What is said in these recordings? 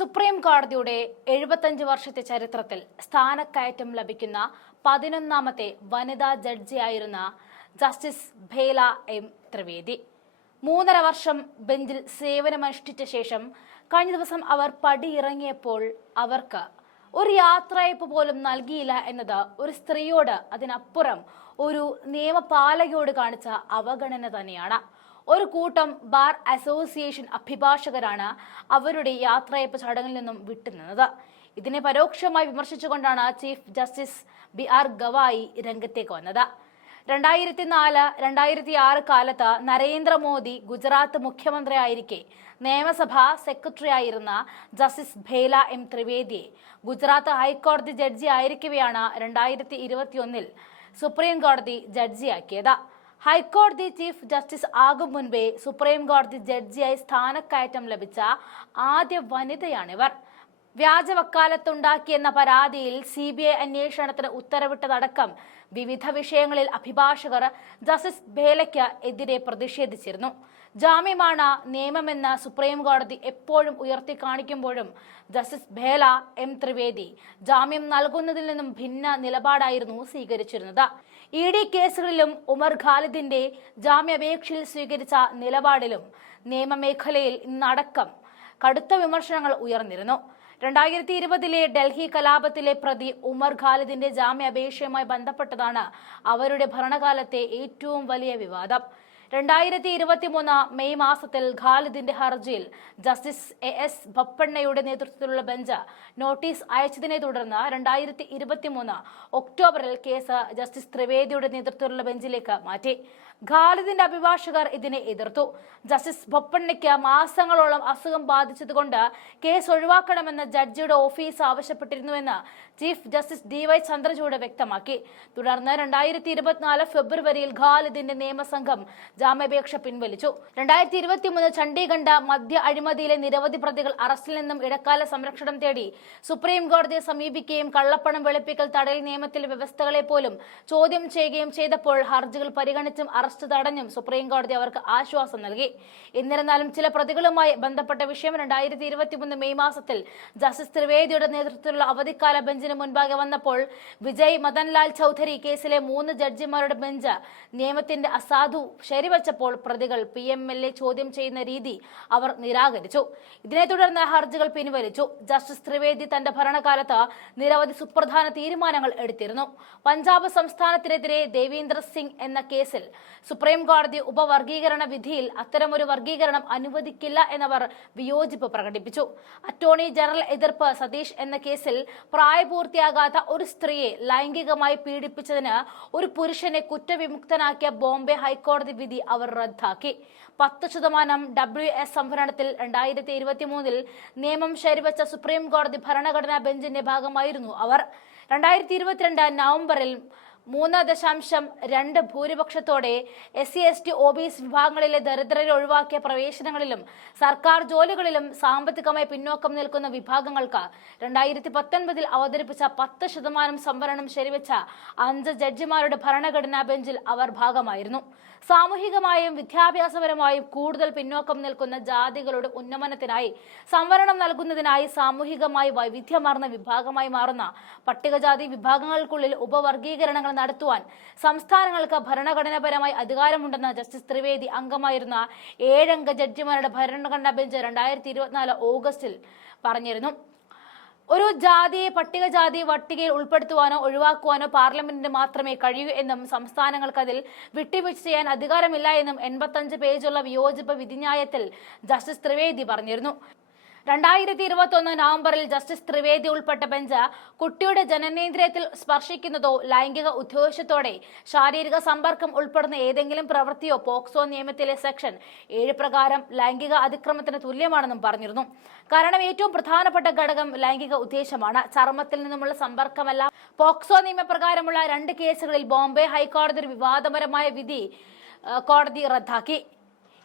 Supreme കോടതിയുടെ എഴുപത്തഞ്ച് വർഷത്തെ ചരിത്രത്തിൽ സ്ഥാനക്കയറ്റം ലഭിക്കുന്ന പതിനൊന്നാമത്തെ വനിതാ ജഡ്ജിയായിരുന്ന ജസ്റ്റിസ് ഭേല എം ത്രിവേദി. മൂന്നര വർഷം ബെഞ്ചിൽ സേവനമനുഷ്ഠിച്ച ശേഷം കഴിഞ്ഞ ദിവസം അവർ പടിയിറങ്ങിയപ്പോൾ അവർക്ക് ഒരു യാത്രയപ്പ് പോലും നൽകിയില്ല എന്നത് ഒരു സ്ത്രീയോട് അതിനപ്പുറം ഒരു നിയമപാലകയോട് കാണിച്ച അവഗണന തന്നെയാണ്. ഒരു കൂട്ടം ബാർ അസോസിയേഷൻ അഭിഭാഷകരാണ് അവരുടെ യാത്രയപ്പ് ചടങ്ങിൽ നിന്നും വിട്ടുനിന്നത്. ഇതിനെ പരോക്ഷമായി വിമർശിച്ചുകൊണ്ടാണ് chief justice B R Gavai രംഗത്തേക്ക് വന്നത്. രണ്ടായിരത്തി നാല് രണ്ടായിരത്തി ആറ് കാലത്ത് നരേന്ദ്രമോദി ഗുജറാത്ത് മുഖ്യമന്ത്രിയായിരിക്കെ നിയമസഭാ സെക്രട്ടറി ആയിരുന്ന ജസ്റ്റിസ് ഭേല എം ത്രിവേദിയെ ഗുജറാത്ത് ഹൈക്കോടതി ജഡ്ജി ആയിരിക്കവെയാണ് രണ്ടായിരത്തി ഇരുപത്തിയൊന്നിൽ സുപ്രീം കോടതി ജഡ്ജിയാക്കിയത്. ഹൈക്കോടതി ചീഫ് ജസ്റ്റിസ് ആകും മുൻപേ സുപ്രീം കോടതി ജഡ്ജിയായി സ്ഥാനക്കയറ്റം ലഭിച്ച ആദ്യ വനിതയാണിവർ. വ്യാജ വക്കാലത്തുണ്ടാക്കിയെന്ന പരാതിയിൽ സി ബി ഐ അന്വേഷണത്തിന് ഉത്തരവിട്ടതടക്കം വിവിധ വിഷയങ്ങളിൽ അഭിഭാഷകർ ജസ്റ്റിസ് ഭേലയ്ക്ക് എതിരെ പ്രതിഷേധിച്ചിരുന്നു. ജാമ്യമാണ് നിയമമെന്ന് സുപ്രീം കോടതി എപ്പോഴും ഉയർത്തി കാണിക്കുമ്പോഴും ജസ്റ്റിസ് ഭേല എം ത്രിവേദി ജാമ്യം നൽകുന്നതിൽ നിന്നും ഭിന്ന നിലപാടായിരുന്നു സ്വീകരിച്ചിരുന്നത്. ഇ ഡി കേസുകളിലും ഉമർ ഖാലിദിന്റെ ജാമ്യാപേക്ഷയിൽ സ്വീകരിച്ച നിലപാടിലും നിയമമേഖലയിൽ ഇന്നടക്കം കടുത്ത വിമർശനങ്ങൾ ഉയർന്നിരുന്നു. രണ്ടായിരത്തി ഇരുപതിലെ ഡൽഹി കലാപത്തിലെ പ്രതി ഉമർ ഖാലിദിന്റെ ജാമ്യാപേക്ഷയുമായി ബന്ധപ്പെട്ടതാണ് അവരുടെ ഭരണകാലത്തെ ഏറ്റവും വലിയ വിവാദം. രണ്ടായിരത്തി ഇരുപത്തിമൂന്ന് മെയ് മാസത്തിൽ ഖാലിദിന്റെ ഹർജിയിൽ ജസ്റ്റിസ് എ എസ് ബപ്പണ്ണയുടെ നേതൃത്വത്തിലുള്ള ബെഞ്ച് നോട്ടീസ് അയച്ചതിനെ തുടർന്ന് രണ്ടായിരത്തി ഇരുപത്തിമൂന്ന് ഒക്ടോബറിൽ കേസ് ജസ്റ്റിസ് ത്രിവേദിയുടെ നേതൃത്വത്തിലുള്ള ബെഞ്ചിലേക്ക് മാറ്റി. ഖാലിദിന്റെ അഭിഭാഷകർ ഇതിനെ എതിർത്തു. ജസ്റ്റിസ് ബൊപ്പണ്ണയ്ക്ക് മാസങ്ങളോളം അസുഖം ബാധിച്ചതുകൊണ്ട് കേസ് ഒഴിവാക്കണമെന്ന് ജഡ്ജിയുടെ office ആവശ്യപ്പെട്ടിരുന്നുവെന്ന് chief justice D Y Chandrachud വ്യക്തമാക്കി. തുടർന്ന് രണ്ടായിരത്തി ഇരുപത്തിനാല് ഫെബ്രുവരിയിൽ ഖാലിദിന്റെ നിയമസംഘം ജാമ്യാപേക്ഷ പിൻവലിച്ചു. രണ്ടായിരത്തി ഇരുപത്തിമൂന്ന് ചണ്ഡീഗഡ് മദ്യ അഴിമതിയിലെ നിരവധി പ്രതികൾ അറസ്റ്റിൽ നിന്നും ഇടക്കാല സംരക്ഷണം തേടി സുപ്രീം കോടതിയെ സമീപിക്കുകയും കള്ളപ്പണം വെളുപ്പിക്കൽ തടയൽ നിയമത്തിലെ വ്യവസ്ഥകളെ പോലും ചോദ്യം ചെയ്യുകയും ചെയ്തപ്പോൾ ഹർജികൾ പരിഗണിച്ചും തടഞ്ഞും സുപ്രീം കോടതി അവർക്ക് ആശ്വാസം നൽകി. എന്നിരുന്നാലും ചില പ്രതികളുമായി ബന്ധപ്പെട്ട വിഷയം രണ്ടായിരത്തി ഇരുപത്തിമൂന്ന് മെയ് മാസത്തിൽ ജസ്റ്റിസ് ത്രിവേദിയുടെ നേതൃത്വത്തിലുള്ള അവധിക്കാല ബെഞ്ചിന് മുൻപാകെ വന്നപ്പോൾ വിജയ് മദൻലാൽ ചൌധരി കേസിലെ മൂന്ന് ജഡ്ജിമാരുടെ ബെഞ്ച് നിയമത്തിന്റെ അസാധു ശരിവച്ചപ്പോൾ പ്രതികൾ പി എം എൽ എ ചോദ്യം ചെയ്യുന്ന രീതി അവർ നിരാകരിച്ചു. ഇതിനെ തുടർന്ന് ഹർജികൾ പിൻവലിച്ചു. ജസ്റ്റിസ് ത്രിവേദി തന്റെ ഭരണകാലത്ത് നിരവധി സുപ്രധാന തീരുമാനങ്ങൾ എടുത്തിരുന്നു. പഞ്ചാബ് സംസ്ഥാനത്തിനെതിരെ ദേവീന്ദർ സിംഗ് എന്ന കേസിൽ സുപ്രീം കോടതി ഉപവർഗീകരണ വിധിയിൽ അത്തരമൊരു വർഗീകരണം അനുവദിക്കില്ല എന്നവർ വിയോജിപ്പ് പ്രകടിപ്പിച്ചു. അറ്റോർണി ജനറൽ എതിർപ്പ് സതീഷ് എന്ന കേസിൽ പ്രായപൂർത്തിയാകാത്ത ഒരു സ്ത്രീയെ ലൈംഗികമായി പീഡിപ്പിച്ചതിന് ഒരു പുരുഷനെ കുറ്റവിമുക്തനാക്കിയ ബോംബെ ഹൈക്കോടതി വിധി അവർ റദ്ദാക്കി. പത്ത് ശതമാനം ഡബ്ല്യു എസ് സംഭരണത്തിൽ രണ്ടായിരത്തി ഇരുപത്തി മൂന്നിൽ നിയമം ശരിവച്ച സുപ്രീം കോടതി ഭരണഘടനാ ബെഞ്ചിന്റെ ഭാഗമായിരുന്നു അവർ. രണ്ടായിരത്തി ഇരുപത്തിരണ്ട് നവംബറിൽ മൂന്ന് ദശാംശം രണ്ട് ഭൂരിപക്ഷത്തോടെ S C S T O B S വിഭാഗങ്ങളിലെ ദരിദ്രരെ ഒഴിവാക്കിയ പ്രവേശനങ്ങളിലും സർക്കാർ ജോലികളിലും സാമ്പത്തികമായി പിന്നോക്കം നിൽക്കുന്ന വിഭാഗങ്ങൾക്ക് രണ്ടായിരത്തി പത്തൊൻപതിൽ അവതരിപ്പിച്ച പത്ത് ശതമാനം സംവരണം ശരിവെച്ച അഞ്ച് ജഡ്ജിമാരുടെ ഭരണഘടനാ ബെഞ്ചിൽ അവർ ഭാഗമായിരുന്നു. സാമൂഹികമായും വിദ്യാഭ്യാസപരമായും കൂടുതൽ പിന്നോക്കം നിൽക്കുന്ന ജാതികളുടെ ഉന്നമനത്തിനായി സംവരണം നൽകുന്നതിനായി സാമൂഹികമായി വൈവിധ്യമാർന്ന വിഭാഗമായി മാറുന്ന പട്ടികജാതി വിഭാഗങ്ങൾക്കുള്ളിൽ ഉപവർഗീകരണങ്ങൾ നടത്തുവാൻ സംസ്ഥാനങ്ങൾക്ക് ഭരണഘടനാപരമായി അധികാരമുണ്ടെന്ന ജസ്റ്റിസ് ത്രിവേദി അംഗമായിരുന്ന ഏഴംഗ ജഡ്ജിമാരുടെ ഭരണഘടനാ ബെഞ്ച് രണ്ടായിരത്തി ഇരുപത്തിനാല് ഓഗസ്റ്റിൽ പറഞ്ഞിരുന്നു. ഒരു ജാതിയെ പട്ടികജാതി പട്ടികയിൽ ഉൾപ്പെടുത്തുവാനോ ഒഴിവാക്കുവാനോ പാർലമെന്റിന് മാത്രമേ കഴിയൂ എന്നും സംസ്ഥാനങ്ങൾക്ക് അതിൽ വിട്ടുവീഴ്ച ചെയ്യാൻ അധികാരമില്ല എന്നും എൺപത്തഞ്ച് പേജുള്ള വിയോജിപ്പ് വിധിന്യായത്തിൽ ജസ്റ്റിസ് ത്രിവേദി പറഞ്ഞിരുന്നു. രണ്ടായിരത്തി ഇരുപത്തി ഒന്ന് നവംബറിൽ ജസ്റ്റിസ് ത്രിവേദി ഉൾപ്പെട്ട ബെഞ്ച് കുട്ടിയുടെ ജനനേന്ദ്രിയത്തിൽ സ്പർശിക്കുന്നതോ ലൈംഗിക ഉദ്ദേശത്തോടെ ശാരീരിക സമ്പർക്കം ഉൾപ്പെടുന്ന ഏതെങ്കിലും പ്രവൃത്തിയോ പോക്സോ നിയമത്തിലെ സെക്ഷൻ ഏഴ് പ്രകാരം ലൈംഗിക അതിക്രമത്തിന് തുല്യമാണെന്നും പറഞ്ഞിരുന്നു. കാരണം ഏറ്റവും പ്രധാനപ്പെട്ട ഘടകം ലൈംഗിക ഉദ്ദേശമാണ്. ചർമ്മത്തിൽ നിന്നുമുള്ള സമ്പർക്കമല്ല പോക്സോ നിയമപ്രകാരമുള്ള രണ്ട് കേസുകളിൽ ബോംബെ ഹൈക്കോടതി വിവാദപരമായ വിധി കോടതി റദ്ദാക്കി.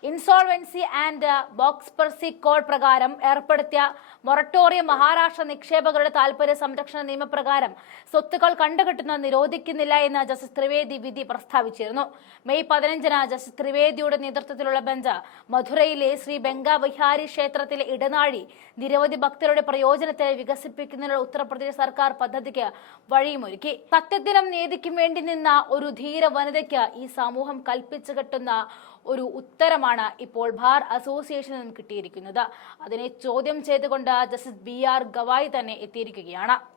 ഇൻസോൾവൻസി ആൻഡ് ബോക്സ്പെർസി കോഡ് പ്രകാരം ഏർപ്പെടുത്തിയ മൊറട്ടോറിയം മഹാരാഷ്ട്ര നിക്ഷേപകരുടെ താൽപര്യ സംരക്ഷണ നിയമപ്രകാരം സ്വത്തുക്കൾ കണ്ടുകെട്ടുന്നത് നിരോധിക്കുന്നില്ല എന്ന് ജസ്റ്റിസ് ത്രിവേദി വിധി പ്രസ്താവിച്ചിരുന്നു. മെയ് പതിനഞ്ചിന് ജസ്റ്റിസ് ത്രിവേദിയുടെ നേതൃത്വത്തിലുള്ള ബെഞ്ച് മധുരയിലെ ശ്രീ ബംഗാ വിഹാരി ക്ഷേത്രത്തിലെ ഇടനാഴി നിരവധി ഭക്തരുടെ പ്രയോജനത്തെ വികസിപ്പിക്കുന്നതിനുള്ള ഉത്തർപ്രദേശ് സർക്കാർ പദ്ധതിക്ക് വഴിയുമൊരുക്കി. സത്യത്തിനും നീതിക്കും വേണ്ടി നിന്ന ഒരു ധീര വനിതയ്ക്ക് ഈ സമൂഹം കൽപ്പിച്ചു കെട്ടുന്ന ഒരു ഉത്തരമാണ് ഇപ്പോൾ ബാർ അസോസിയേഷനിൽ നിന്നും കിട്ടിയിരിക്കുന്നത്. അതിനെ ചോദ്യം ചെയ്തുകൊണ്ട് ജസ്റ്റിസ് ബി ആർ ഗവായി തന്നെ എത്തിയിരിക്കുകയാണ്.